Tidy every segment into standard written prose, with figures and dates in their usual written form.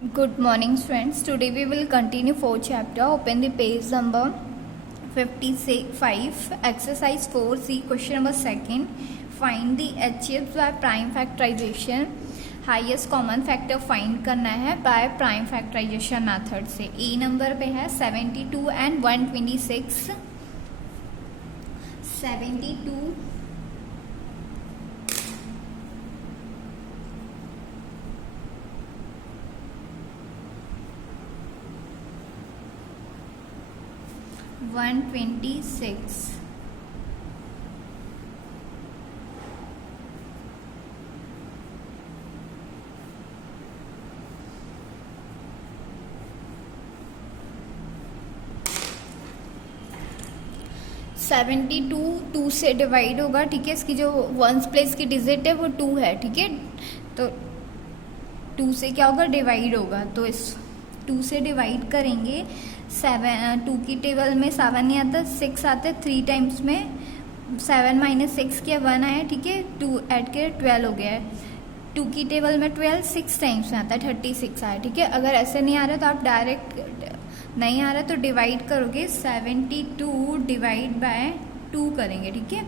Good morning, students. Today we will continue 4th chapter. Open the page number 55. Exercise 4C. Question number 2. Find the HCFs by prime factorization. Highest common factor find करना है by prime factorisation method से. ए number पे है 72 and 126. 72 126. To से divide होगा. ठीक है, इसकी जो वंस प्लेस की डिजिट है वो 2 है. ठीक है, तो 2 से क्या होगा, डिवाइड होगा. तो इस 2 से डिवाइड करेंगे. 2 की टेबल में 7 नहीं आता, 6 आता है. 3 टाइम्स में 7 माइनस 6 किया 1 आया. ठीक है, 2 ऐड किया 12 हो गया है. 2 की टेबल में 12 6 टाइम्स में आता है, 36 आया. ठीक है, अगर ऐसे नहीं आ रहा तो आप डायरेक्ट नहीं आ रहा तो डिवाइड करोगे. 72 डिवाइड बाय 2 करेंगे. ठीक है,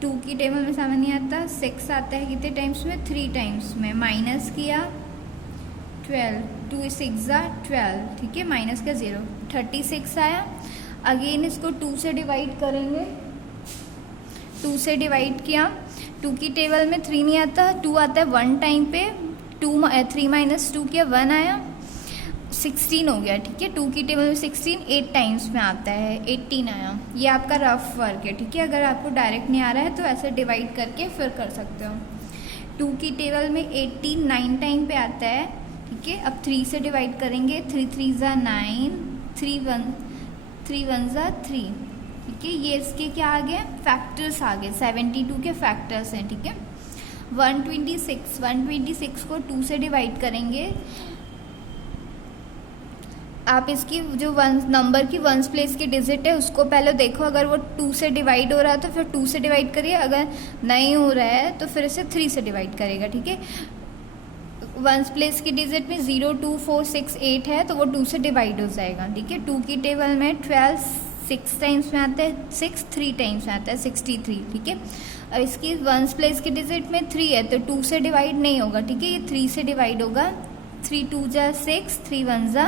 2 की टेबल में 7 नहीं आता, 6 आता है कितने टाइम्स में, 3 टाइम्स में. माइनस किया 12, 2 6 12. ठीक है, माइनस का 0, 36 आया. अगेन इसको 2 से डिवाइड करेंगे. 2 से डिवाइड किया. 2 की टेबल में 3 नहीं आता, 2 आता है 1 टाइम पे. 3 माइनस 2 किया 1 आया, 16 हो गया. ठीक है, 2 की टेबल में 16 8 टाइम्स में आता है, 18 आया. ये आपका रफ वर्क है. ठीक है, अगर आपको डायरेक्ट नहीं आ रहा है तो ऐसे डिवाइड करके फिर कर सकते हो. 2 की टेबल में 18 9 टाइम पे आता है. ठीक है, अब 3 से डिवाइड करेंगे. 3 3 ज़ा 9, 3 1 ज़ा 3. ठीक है, ये इसके क्या आ गए, फैक्टर्स आ गए. 72 के फैक्टर्स हैं. ठीक है, 126 को 2 से डिवाइड करेंगे. आप इसकी जो नंबर की वंस प्लेस की डिजिट है उसको पहले देखो. अगर वो 2 से डिवाइड हो रहा है तो फिर 2 से डिवाइड करिए. अगर नहीं हो रहा है तो फिर इसे 3 से डिवाइड करेगा. ठीक है, वंस प्लेस की डिजिट में 0 2 4 6 8 है तो वो 2 से डिवाइड हो जाएगा. ठीक है, 2 की टेबल में 12 6 टाइम्स में आता है, 6 3 टाइम्स में आता है, 63. ठीक है, और इसकी वंस प्लेस की डिजिट में 3 है तो 2 से डिवाइड नहीं होगा. ठीक है, ये 3 से डिवाइड होगा. 3 2 ज़ा 6, 3 1 ज़ा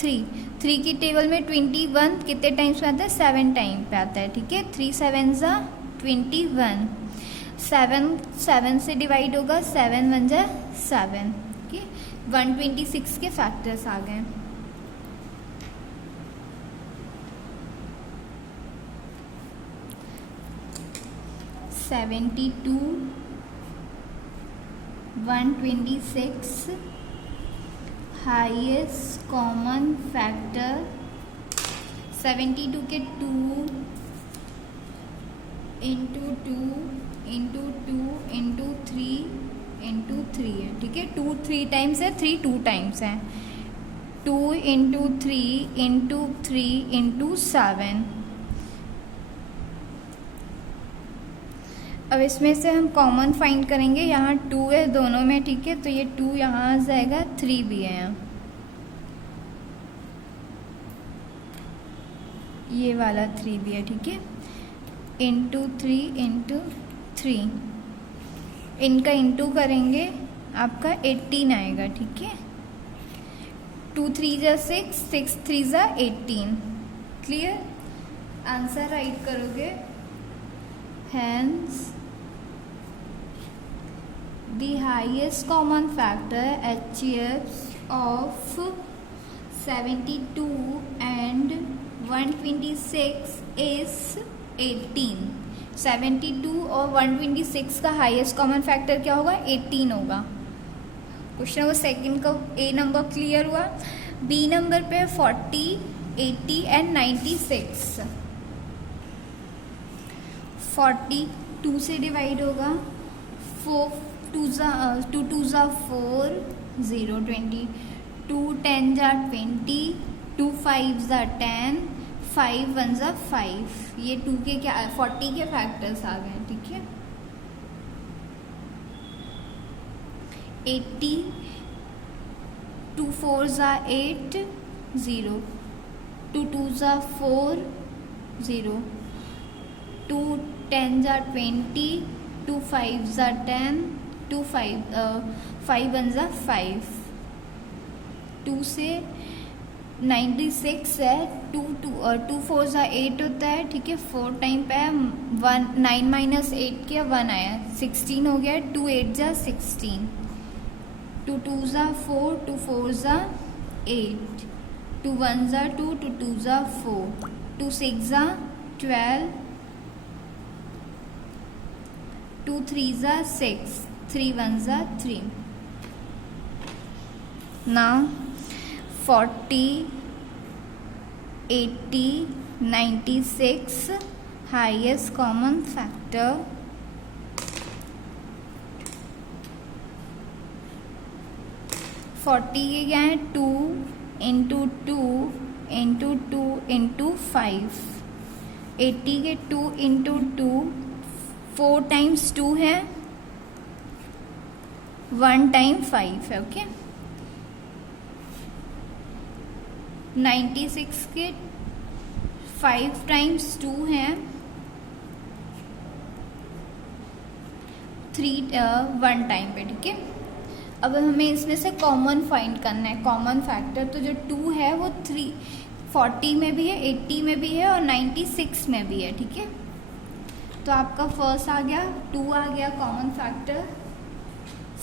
3. 3 की टेबल में 21 कितने टाइम्स में आता है, 7 टाइम पे आता है. ठीक है, 3 7 ज़ा 21. 7 से डिवाइड होगा, 7 1 ज़ा 7. ठीक है, 126 के फैक्टर्स आ गए. Seventy two 126 highest common factor. 72 के 2 इंटू 2 इंटू 2 इंटू 3 इंटू 3 है. ठीक है, 2 3 टाइम्स है, 3 2 टाइम्स है. 2 इंटू 3 इंटू 3 इंटू 7. अब इसमें से हम कॉमन फाइंड करेंगे. यहाँ 2 है दोनों में. ठीक है, तो ये 2 यहाँ आ जाएगा, 3 भी है यहाँ, ये वाला 3 भी है. ठीक है, इंटू 3 इंटू 3, इनका इंटू करेंगे आपका 18 आएगा. ठीक है, 2 3 ज़ा 6, 6 3 ज़ा 18. क्लियर, आंसर राइट करोगे. Hence, the highest common factor HCFs of 72 and 126 is 18. 72 और 126 का हाईएस्ट कॉमन फैक्टर क्या होगा, 18 होगा. क्वेश्चन नंबर 2 का ए नंबर क्लियर हुआ. बी नंबर पे 40 80 एंड 96. 40 2 से डिवाइड होगा. 2 2 ज़ा 4 0 20. 2 10 ज़ा 20. 2 5 ज़ा 10. 5 1 ज़ा 5. ये 2 के क्या 40 के फैक्टर्स आ गए. ठीक है, 80 2 4 ज़ा 8 0, 2 2 ज़ा 4 0, 2 10 ज़ा 20, 2 5 ज़ा 10, 2 5 1 ज़ा 5, 2 से 96 है, 2 4 ज़ा 8 होता है, ठीक है, 4 टाइम पे है, 9 माइनस 8 किया 1 आया, 16 हो गया, 2 8 ज़ा 16, 2 2 ज़ा 4, 2 4 ज़ा 8, 2 1 ज़ा 2, 2 2 ज़ा 4, 2 6 ज़ा 12, 2 3 ज़ा 6, 3 1 ज़ा 3. Now 40, 80, 96 highest common factor. Forty के क्या है 2 इंटू 2 इंटू 2 इंटू 5, 80 के 2 इंटू 2 4 टाइम्स 2 है, 1 टाइम 5 है, ओके. 96 के 5 टाइम्स 2 है, 1 टाइम पे, ठीक है. अब हमें इसमें से कॉमन फाइंड करना है, कॉमन फैक्टर. तो जो 2 है वो 40 में भी है, 80 में भी है और 96 में भी है, ठीक है. तो आपका फर्स्ट आ गया 2 आ गया कॉमन फैक्टर.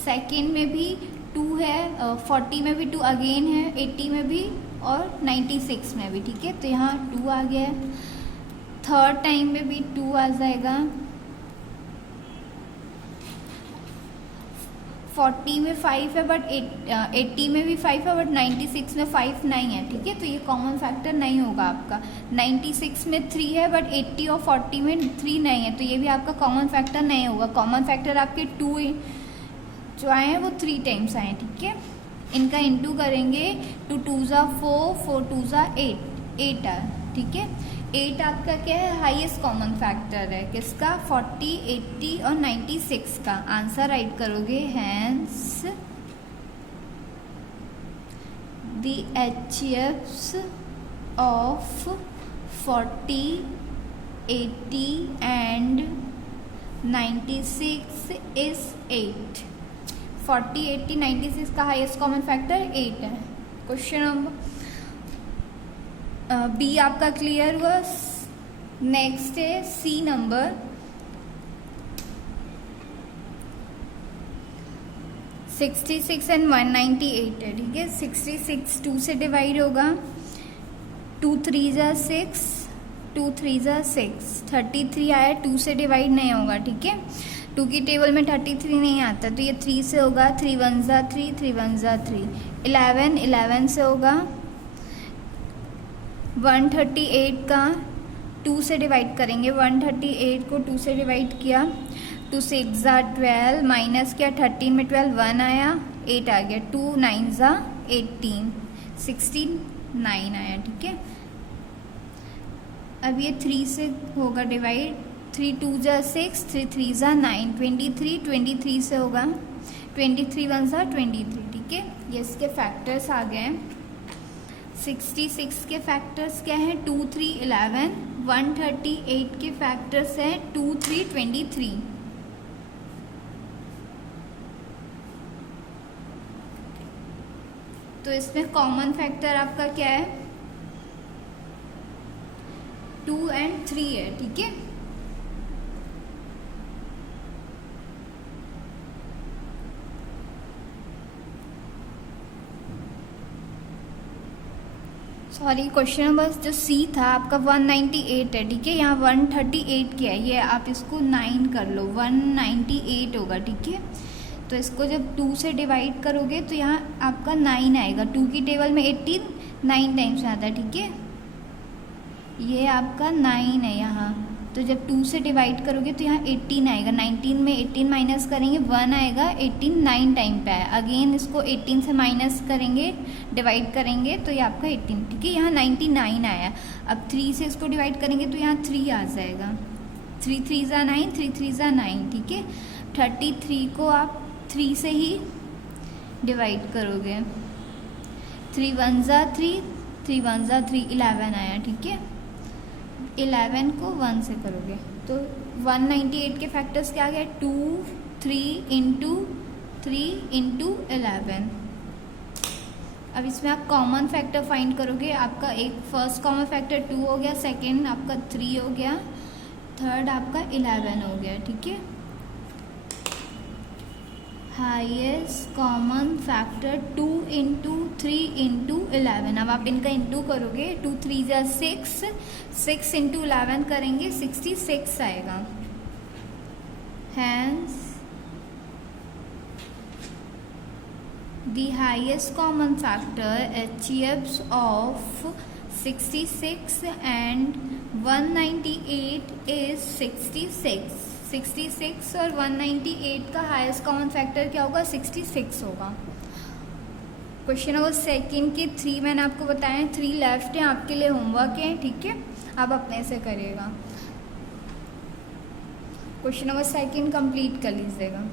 सेकेंड में भी 2 है, 40 में भी 2 अगेन है, 80 में भी और 96 में भी, ठीक है. तो यहाँ 2 आ गया. थर्ड टाइम में भी 2 आ जाएगा. 40 में 5 है बट 80 में भी 5 है बट 96 में 5 नहीं है, ठीक है. तो ये कॉमन फैक्टर नहीं होगा आपका. 96 में 3 है बट 80 और 40 में 3 नहीं है, तो ये भी आपका कॉमन फैक्टर नहीं होगा. कॉमन फैक्टर आपके 2 जो आए हैं वो 3 टाइम्स आए हैं, ठीक है. इनका इंटू करेंगे. 2 2 ज़ा 4, 4 2 ज़ा 8 है, ठीक है. 8 आपका क्या है, हाईएस्ट कॉमन फैक्टर है. किसका, 40, 80 और 96 का. आंसर राइट करोगे. Hence the HCFs of 40, 80 and 96 is 8. 40, 80, 96 का हाईएस्ट कॉमन फैक्टर 8 है. क्वेश्चन नंबर बी आपका क्लियर हुआ. नेक्स्ट है सी नंबर. 66 एंड 198 है, ठीक है. 66 2 से डिवाइड होगा. 2 3 ज़ा 6, 2 3 ज़ा 6. 33 आया, 2 से डिवाइड नहीं होगा, ठीक है. 2 की टेबल में 33 नहीं आता, तो ये 3 से होगा. 3 1 ज़ा 3, 3 1 ज़ा 3. 11 से होगा. 138 का 2 से डिवाइड करेंगे. 138 को 2 से डिवाइड किया. 2 6 ज़ा 12, माइनस किया 13 में 12, 1 आया, 8 आ गया. 2 9 ज़ा 18, 16 9 आया, ठीक है. अब ये 3 से होगा डिवाइड. 3 2 ज़ा 6, 3 3 ज़ा 9, 23 से होगा. 23 1 ज़ा 23, ठीक है. ये इसके फैक्टर्स आ गए. 66 के फैक्टर्स क्या हैं, 2 3 11. 138 के फैक्टर्स हैं 2 3 23. तो इसमें कॉमन फैक्टर आपका क्या है, 2 एंड 3 है, ठीक है. सॉरी, क्वेश्चन नंबर जो सी था आपका 198 है, ठीक है. यहाँ 138 क्या है, ये आप इसको 9 कर लो. 198 होगा, ठीक है. तो इसको जब 2 से डिवाइड करोगे तो यहाँ आपका 9 आएगा. 2 की टेबल में 18 9 टाइम्स आता है, ठीक है. ये आपका 9 है यहाँ. तो जब 2 से डिवाइड करोगे तो यहाँ 18 आएगा. 19 में 18 माइनस करेंगे, 1 आएगा. 18 9 टाइम पे आया. अगेन इसको 18 से माइनस करेंगे, डिवाइड करेंगे तो ये आपका 18, ठीक है. यहाँ 99 आया. अब 3 से इसको डिवाइड करेंगे तो यहाँ 3 आ जाएगा. 3 3 ज़ा 9, 3 3 ज़ा 9, ठीक है. 33 को आप 3 से ही डिवाइड करोगे. 3 1 ज़ा 3, 3 1 ज़ा 3, 11 आया, ठीक है। 11 को 1 से करोगे तो 198 के फैक्टर्स क्या आ गया, 2 3 इंटू 3 इंटू 11। अब इसमें आप कॉमन फैक्टर फाइंड करोगे, आपका एक फर्स्ट कॉमन फैक्टर 2 हो गया, सेकंड आपका 3 हो गया, थर्ड आपका 11 हो गया, ठीक है। Highest common factor 2 into 3 into 11। अब आप इनका इंटू करोगे, 2 3 ज़ा 6, 6 इंटू 11 करेंगे 66 आएगा। Hence the highest common factor HCFs of 66 and 198 is 66। 66 और 198 का हाईएस्ट कॉमन फैक्टर क्या होगा, 66 होगा। क्वेश्चन नंबर सेकंड के 3 मैंने आपको बताया, 3 लेफ्ट हैं, आपके लिए होमवर्क है, ठीक है। आप अपने से करिएगा, क्वेश्चन नंबर सेकंड कंप्लीट कर लीजिएगा।